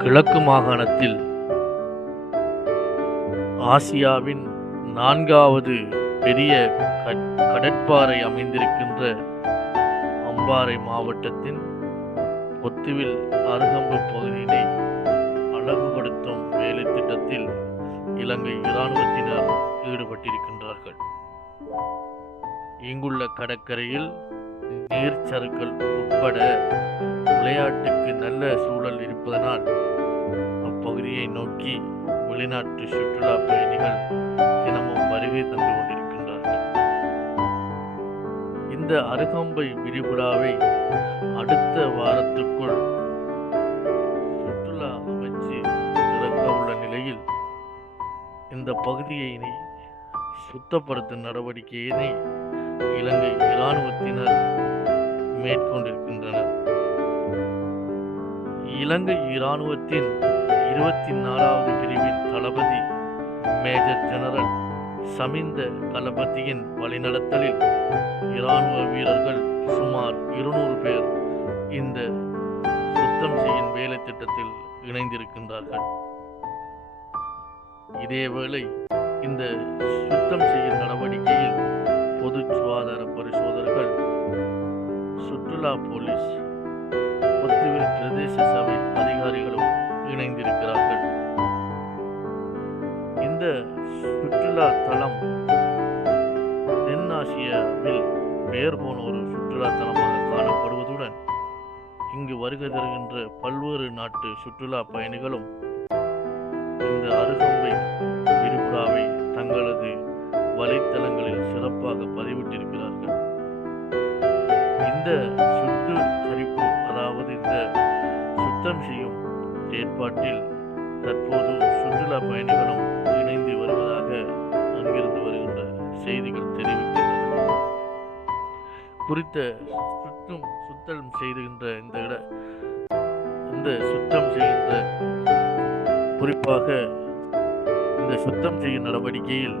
கிழக்கு மாகாணத்தில் ஆசியாவின் நான்காவது பெரிய கடற்பாறை அமைந்திருக்கின்ற அம்பாறை மாவட்டத்தின் ஒத்துவில் அருகம்பு பகுதியினை அழகுபடுத்தும் வேலை திட்டத்தில் இலங்கை இராணுவத்தினர் ஈடுபட்டிருக்கின்றார்கள். இங்குள்ள கடற்கரையில் நீர்ச்சருக்கள் உட்பட விளையாட்டுக்கு நல்ல சூழல் இருப்பதனால் அப்பகுதியை நோக்கி வெளிநாட்டு சுற்றுலா பயணிகள் தினமும் வருகை தந்து கொண்டிருக்கின்றார்கள். இந்த அருகம்பை விரிகுடாவை அடுத்த வாரத்துக்குள் சுற்றுலா அமைச்சு திறக்க உள்ள நிலையில் இந்த பகுதியினை சுத்தப்படுத்தும் நடவடிக்கையினை இலங்கை இராணுவத்தினர் மேற்கொண்டிருக்கின்றனர் இலங்கை இராணுவத்தின் இருபத்தி நாலாவது பிரிவின் தளபதி மேஜர் ஜெனரல் சமிந்த தளபதியின் வழிநடத்தலில் இராணுவ வீரர்கள் சுமார் இருநூறு பேர் இந்த சுத்தம் செய்யும் வேலை திட்டத்தில் இணைந்திருக்கின்றார்கள். இதேவேளை இந்த சுத்தம் செய்யும் நடவடிக்கையில் பொது சுகாதார பரிசோதகர்கள் சுற்றுலா போலீஸ் பொத்துவில் பிரதேச சபை அதிகாரிகளும் இணைந்திருக்கிறார்கள். இந்த சுற்றுலா தலம் தென்னாசியாவில் பெயர் போன ஒரு சுற்றுலா தலமாக காணப்படுவதுடன் இங்கு வருகை தருகின்ற பல்வேறு நாட்டு சுற்றுலா பயணிகளும் இந்த அருகம்பை சுத்தம் செய்யும் ஏற்பாட்டில் தற்போது சுற்றுலா பயணிகளும் இணைந்து வருவதாக அங்கிருந்து வருகின்ற செய்திகள் தெரிவிக்கின்றன. குறித்த சுற்றும் சுத்தம் செய்துகின்ற இந்த இட இந்த சுத்தம் செய்கின்ற குறிப்பாக இந்த சுத்தம் செய்யும் நடவடிக்கையில்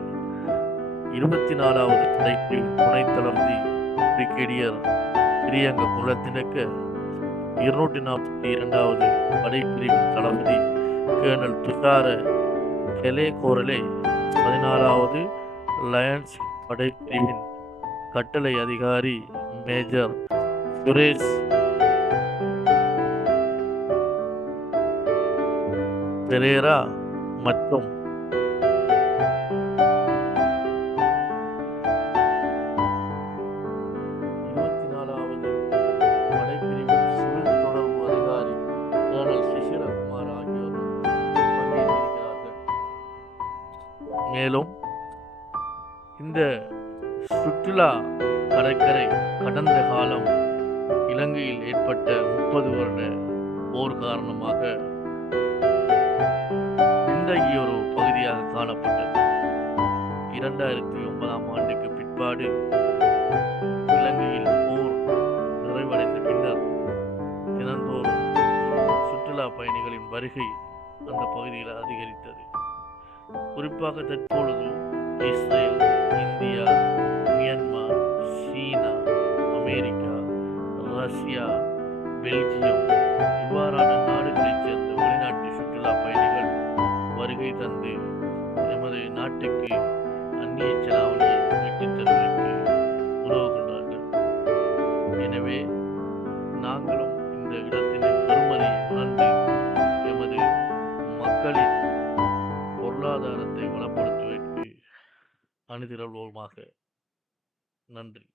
இருபத்தி நாலாவது துணை துணை தளபதி பிரிகேடியர் பிரியங்க குலத்தினக்க இருநூற்றி நாற்பத்தி இரண்டாவது படைப்பிரிவின் தளபதி கேர்னல் துஷார கெலே கோரலே பதினாறாவது லயன்ஸ் படைப்பிரிவின் கட்டளை அதிகாரி மேஜர் சுரேஷ் பெரேரா மற்றும் மேலும் இந்த சுற்றுலா கடற்கரை கடந்த காலம் இலங்கையில் ஏற்பட்ட முப்பது வருட போர் காரணமாக பின்தங்கிய ஒரு பகுதியாக காணப்பட்டது. இரண்டாயிரத்தி ஒன்பதாம் ஆண்டுக்கு பிற்பாடு இலங்கையில் போர் நிறைவடைந்த பின்னர் தினந்தோறும் சுற்றுலா பயணிகளின் வருகை அந்த பகுதியில் அதிகரித்தது. குறிப்பாக தற்பொழுது இஸ்ரேல் இந்தியா மியான்மர் சீனா அமெரிக்கா ரஷ்யா பெல்ஜியம் இவ்வாறான நாடுகளைச் சேர்ந்த வெளிநாட்டு சுற்றுலா பயணிகள் வருகை தந்து எமது நாட்டுக்கு அந்நிய செலாவணியை மீட்டுத் தருவதற்கு உதவுகின்றார்கள். எனவே அணிதிரள்வோமாக நன்றி.